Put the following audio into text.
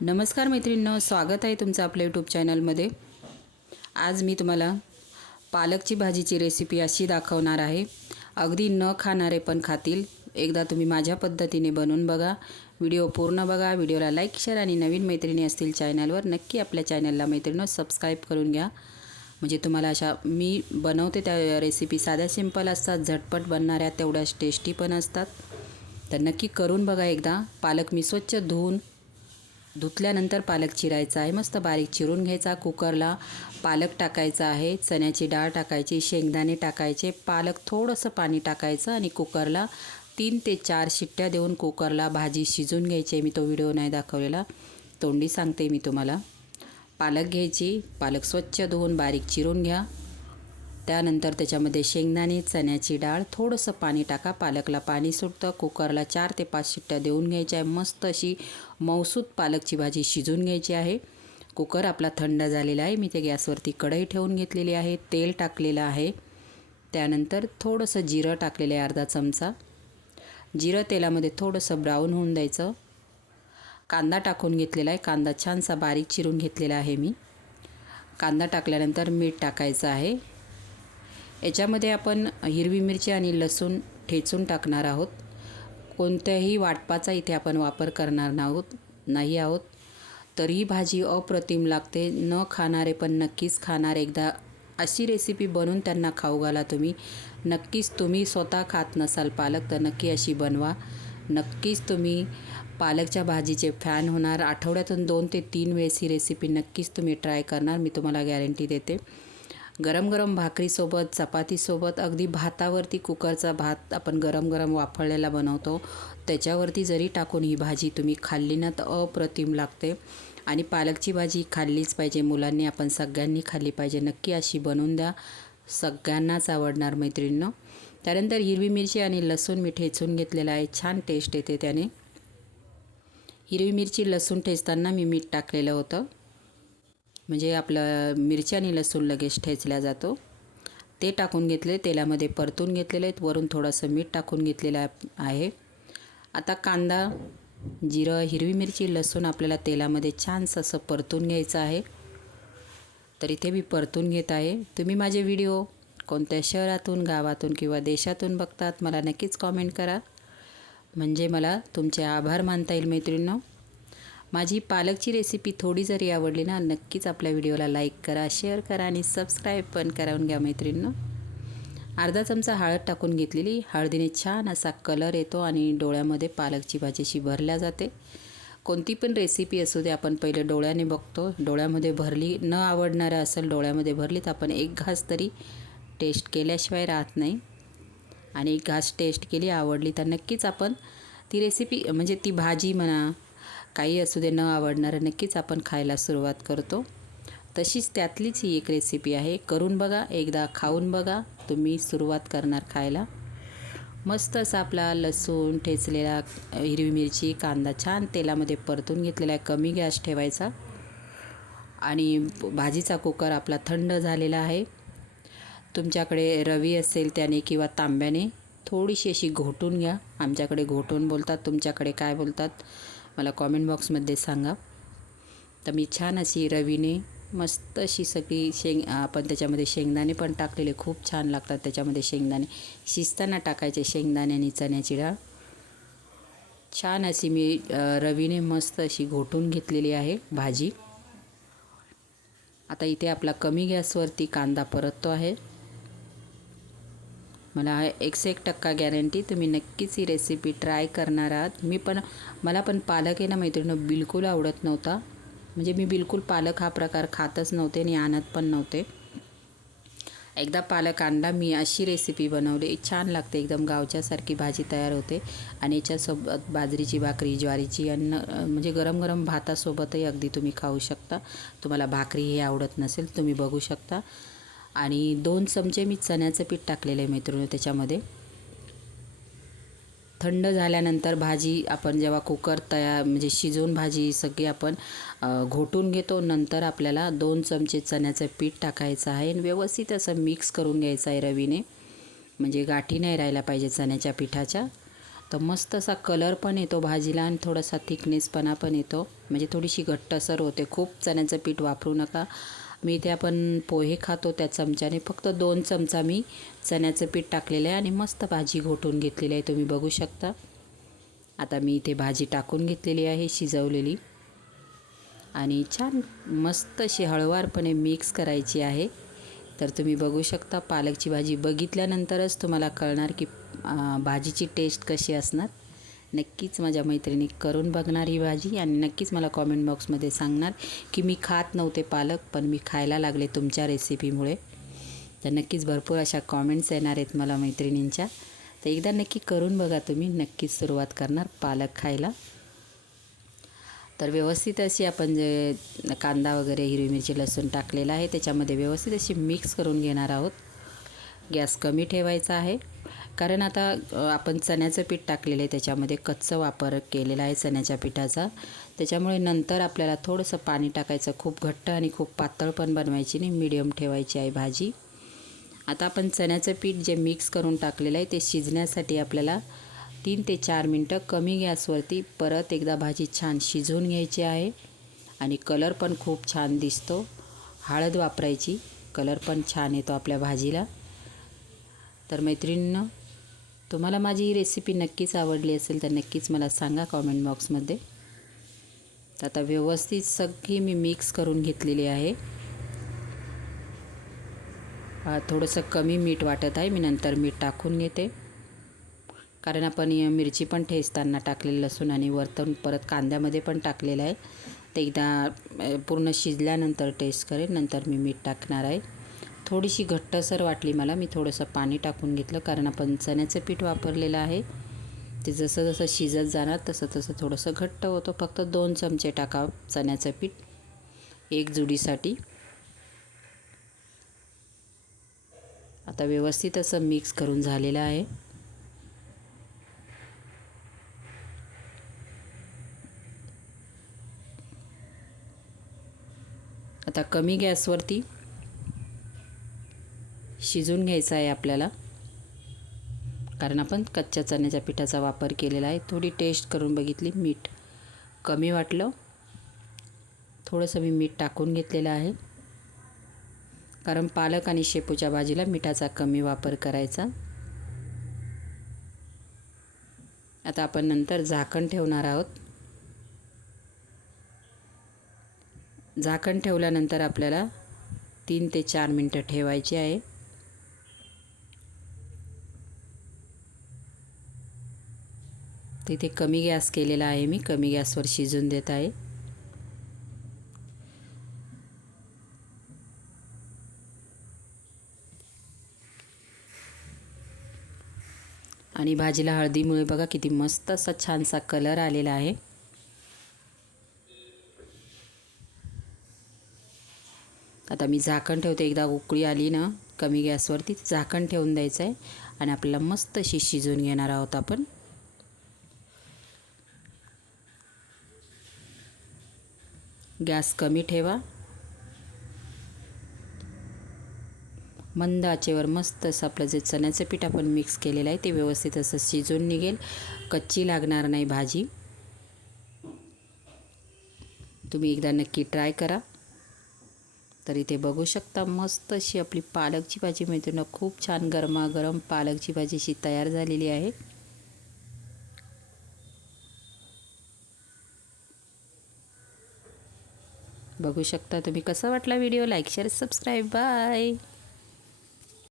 नमस्कार मैत्रिणींनो, स्वागत आहे तुमचं आपल्या यूट्यूब चॅनलमध्ये। आज मी तुम्हाला पालकची भाजीची रेसिपी अशी दाखवणार आहे, अगदी न खाणारे पण खातील। एकदा तुम्ही माझ्या पद्धतीने बनवून बघा, व्हिडिओ पूर्ण बघा, व्हिडिओला लाईक शेअर आणि नवीन मैत्रिणी असतील चॅनलवर नक्की आपल्या चॅनलला मैत्रिणींनो सबस्क्राईब करून घ्या, म्हणजे तुम्हाला अशा मी बनवते त्या रेसिपी साध्या सिंपल असतात, झटपट बनणाऱ्या तेवढ्याच टेस्टी पण असतात। तर नक्की करून बघा एकदा। पालक मी स्वच्छ धुतल्यानंतर पालक चिरायचा आहे, मस्त बारीक चिरून घ्यायचा। कुकरला पालक टाकायचा आहे, चण्याची डाळ टाकायची, शेंगदाणे टाकायचे, पालक थोडंसं पाणी टाकायचं आणि कुकरला 3 ते 4 शिट्ट्या देऊन कुकरला भाजी शिजून घ्यायची। मी तो व्हिडिओ नाही दाखवलेला, तोंडी सांगते मी तुम्हाला। पालक घ्यायची, पालक स्वच्छ धुवून बारीक चिरून घ्या। त्यानंतर त्याच्यामध्ये शेंगदाणे, चण्याची डाळ, थोडंसं पाणी टाका, पालकला पाणी सुटतं। कुकरला 4 ते 5 शिट्ट्या देऊन घ्यायच्या आहे। मस्त अशी मौसूद पालकची भाजी शिजून घ्यायची आहे। कुकर आपला थंड झालेला आहे, मी ते गॅसवरती कढई ठेवून घेतलेली आहे, तेल टाकलेलं आहे। त्यानंतर थोडंसं जिरं टाकलेलं आहे, अर्धा चमचा। जिरं तेलामध्ये थोडंसं ब्राऊन होऊन द्यायचं। कांदा टाकून घेतलेला आहे, कांदा छानसा बारीक चिरून घेतलेला आहे मी। कांदा टाकल्यानंतर मीठ टाकायचं आहे। याच्यामध्ये आपण हिरवी मिरची आणि लसूण ठेचून टाकणार आहोत। कोणत्याही वाटपाचा इथे आपण वापर करणार नाही आहोत, तरी भाजी अप्रतिम लागते। न खाणारे पण नक्कीच खाणार। एकदा अशी रेसिपी बनवून त्यांना खाऊ घाला तुम्ही। नक्कीच तुम्ही स्वतः खात नसाल पालक तर नक्की अशी बनवा। नक्कीच तुम्ही पालकच्या भाजीचे फॅन होणार। आठवड्यातून 2 ते 3 वेळेस ही रेसिपी नक्कीच तुम्ही ट्राय करणार, मी तुम्हाला गॅरंटी देते। गरम गरम भाकरीसोबत, चपातीसोबत, अगदी भातावरती, कुकरचा भात आपण गरम गरम वाफळलेला बनवतो त्याच्यावरती जरी टाकून ही भाजी तुम्ही खाल्ली ना तर अप्रतिम लागते। आणि पालकची भाजी खाल्लीच पाहिजे, मुलांनी आपण सगळ्यांनी खाल्ली पाहिजे। नक्की अशी बनवून द्या, सगळ्यांनाच आवडणार मैत्रिणींनो। त्यानंतर हिरवी मिरची आणि लसूण मी ठेचून घेतलेला आहे, छान टेस्ट येते त्याने। हिरवी मिरची लसूण ठेचताना मी मीठ टाकलेलं होतं, म्हणजे आपलं मिरची आणि लसूण लगेच ठेचल्या जातो। ते टाकून घेतले, तेलामध्ये परतून घेतलेले आहेत, वरून थोडंसं मीठ टाकून घेतलेलं आहे। आता कांदा, जिरं, हिरवी मिरची, लसूण आपल्याला तेलामध्ये छानसं असं परतून घ्यायचं आहे। तर इथे मी परतून घेत आहे। तुम्ही माझे व्हिडिओ कोणत्या शहरातून, गावातून किंवा देशातून बघतात मला नक्कीच कॉमेंट करा, म्हणजे मला तुमचे आभार मानता येईल मैत्रिणींनो। माझी पालकची रेसिपी थोडी जरी आवडली ना, नक्कीच आपल्या व्हिडिओला लाईक करा, शेअर करा आणि सबस्क्राईब पण करून घ्या मैत्रिणींनो। अर्धा चमचा हळद टाकून घेतलेली, हळदीने छान असा कलर येतो आणि डोळ्यामध्ये पालकची भाजीशी भरल्या जाते। कोणती पण रेसिपी असू दे, आपण पहिले डोळ्याने बघतो, डोळ्यामध्ये भरली, न आवडणारं असेल डोळ्यामध्ये भरली तर आपण एक घास तरी टेस्ट केल्याशिवाय राहत नाही। आणि एक घास टेस्ट केली, आवडली तर नक्कीच आपण ती रेसिपी, म्हणजे ती भाजी म्हणा काही असू दे, न आवडणारं नक्कीच आपण खायला सुरुवात करतो। तशीच त्यातलीच ही एक रेसिपी आहे, करून बघा, एकदा खाऊन बघा, तुम्ही सुरुवात करणार खायला। मस्त असा आपला लसूण ठेचलेला, हिरवी मिरची, कांदा छान तेलामध्ये परतून घेतलेला आहे। कमी गॅस ठेवायचा आणि भाजीचा कुकर आपला थंड झालेला आहे। तुमच्याकडे रवी असेल त्याने किंवा तांब्याने थोडीशी अशी घोटून घ्या, आमच्याकडे घोटून बोलतात, तुमच्याकडे काय बोलतात मला कॉमेंट बॉक्समध्ये सांगा। तर मी छान अशी रवीने मस्त अशी सगळी आपण त्याच्यामध्ये शेंगदाणे पण टाकलेले, खूप छान लागतात त्याच्यामध्ये शेंगदाणे, शिजताना टाकायचे शेंगदाणे आणि चण्याची डाळ। छान अशी मी रवीने मस्त अशी घोटून घेतलेली आहे भाजी। आता इथे आपला कमी गॅसवरती कांदा परततो आहे। मला 101% गॅरंटी तुम्ही नक्कीच ही रेसिपी ट्राय करणार आहात। मला पण पालक आहे ना मैत्रिणींनो बिलकुल आवडत नव्हता, म्हणजे मी बिलकुल पालक हा प्रकार खातच नव्हते आणि आणत पण नव्हते। एकदा पालक आणला, मी अशी रेसिपी बनवली, छान लागते, एकदम गावच्यासारखी भाजी तयार होते। आणि याच्यासोबत बाजरीची भाकरी, ज्वारीची अन्न, म्हणजे गरम गरम भातासोबतही अगदी तुम्ही खाऊ शकता। तुम्हाला भाकरी हे आवडत नसेल तुम्ही बघू शकता। आणि 2 चमचे मी चण्याचं पीठ टाकलेलं आहे मैत्रिणी त्याच्यामध्ये। थंड झाल्यानंतर भाजी आपण जेव्हा कुकर म्हणजे शिजवून भाजी सगळी आपण घोटून घेतो, नंतर आपल्याला 2 चमचे चण्याचं पीठ टाकायचं आहे आणि व्यवस्थित असं मिक्स करून घ्यायचं आहे रवीने, म्हणजे गाठी नाही राहायला पाहिजे चण्याच्या पिठाच्या। तर मस्त असा कलर पण येतो भाजीला आणि थोडासा थिकनेसपणा पण येतो, म्हणजे थोडीशी घट्टसर होते. खूप चण्याचं पीठ वापरू नका. मी इथे आपण पोहे खातो त्या चमच्याने फक्त 2 चमचा मी चण्याचं पीठ टाकलेलं आहे आणि मस्त भाजी घोटून घेतलेली आहे, तुम्ही बघू शकता. आता मी इथे भाजी टाकून घेतलेली आहे शिजवलेली आणि छान मस्त अशी हळूवारपणे मिक्स करायची आहे. तर तुम्ही बघू शकता पालकची भाजी बघितल्यानंतरच तुम्हाला कळणार की भाजीची टेस्ट कशी असणार. नक्कीच माझ्या मैत्रिणी करून बघणार ही भाजी आणि नक्कीच मला कॉमेंट बॉक्समध्ये सांगणार की मी खात नव्हते पालक, पण मी खायला लागले तुमच्या रेसिपीमुळे. तर नक्कीच भरपूर अशा कॉमेंट्स येणार आहेत मला मैत्रिणींच्या. तर एकदा नक्की करून बघा, तुम्ही नक्कीच सुरुवात करणार पालक खायला. तर व्यवस्थित अशी आपण जे कांदा वगैरे हिरवी मिरची लसूण टाकलेला आहे त्याच्यामध्ये व्यवस्थित अशी मिक्स करून घेणार आहोत. गॅस कमी ठेवायचा आहे, कारण आता आपण चण्याचं पीठ टाकलेलं आहे, त्याच्यामध्ये कच्चं वापर केलेला आहे चण्याच्या पिठाचा. त्याच्यामुळे नंतर आपल्याला थोडंसं पाणी टाकायचं. खूप घट्ट आणि खूप पातळ पण बनवायची नाही, मीडियम ठेवायची आहे भाजी. आता आपण चण्याचं पीठ जे मिक्स करून टाकलेलं आहे ते शिजण्यासाठी आपल्याला 3 ते 4 मिनटं कमी गॅसवरती परत एकदा भाजी छान शिजवून घ्यायची आहे. आणि कलर पण खूप छान दिसतो. हळद वापरायची, कलर पण छान येतो आपल्या भाजीला. तर मैत्रिणींनो, तुम्हाला माझी ही रेसिपी नक्कीच आवडली असेल तर नक्कीच मला सांगा कॉमेंट बॉक्समध्ये. तर आता व्यवस्थित सगळी मी मिक्स करून घेतलेली आहे. थोडंसं कमी मीठ वाटत आहे, मी नंतर मीठ टाकून घेते, कारण आपण मिरची पण ठेचताना टाकलेली लसूण आणि वरतून परत कांद्यामध्ये पण टाकलेलं आहे. ते एकदा पूर्ण शिजल्यानंतर टेस्ट करेन, नंतर मी मीठ टाकणार आहे. थोडीशी घट्टसर वाटली मला, मी थोडंसं पाणी टाकून घेतलं, कारण आपण चण्याचं पीठ वापरलेलं आहे. ते जसं जसं शिजत जाणार तसं तसं थोडंसं घट्ट होतं. फक्त 2 चमचे टाका चण्याचं पीठ एक जुडीसाठी. आता व्यवस्थित असं मिक्स करून झालेलं आहे. आता कमी गॅसवरती शिजून घ्यायचं आहे आपल्याला, कारण आपण कच्च्या चण्याच्या पिठाचा वापर केलेला आहे. थोडी टेस्ट करून बघितली, मीठ कमी वाटलं, थोडंसं मी मीठ टाकून घेतलेलं आहे, कारण पालक आणि शेपूच्या भाजीला मिठाचा कमी वापर करायचा. आता आपण नंतर झाकण ठेवणार आहोत. झाकण ठेवल्यानंतर आपल्याला 3 ते 4 मिनटं ठेवायची आहे. तिथे कमी गॅस केलेला आहे, मी कमी गॅसवर शिजून देत आहे. आणि भाजीला हळदीमुळे बघा किती मस्त असा छानसा कलर आलेला आहे. आता मी झाकण ठेवते. एकदा उकळी आली ना कमी गॅसवरती झाकण ठेवून द्यायचं आहे आणि आपल्याला मस्त अशी शिजवून घेणार आहोत आपण. गॅस कमी ठेवा, मंद आचेवर मस्त असं आपलं जे चण्याचं पीठ आपण मिक्स केलेलं आहे ते व्यवस्थित असं शिजून निघेल, कच्ची लागणार नाही भाजी. तुम्ही एकदा नक्की ट्राय करा. तर इथे बघू शकता मस्त अशी आपली पालकची भाजी मिळते ना, खूप छान गरमागरम पालकची भाजी अशी तयार झालेली आहे. बघू शकता तुम्ही. कसा वाटला video, like share subscribe. Bye.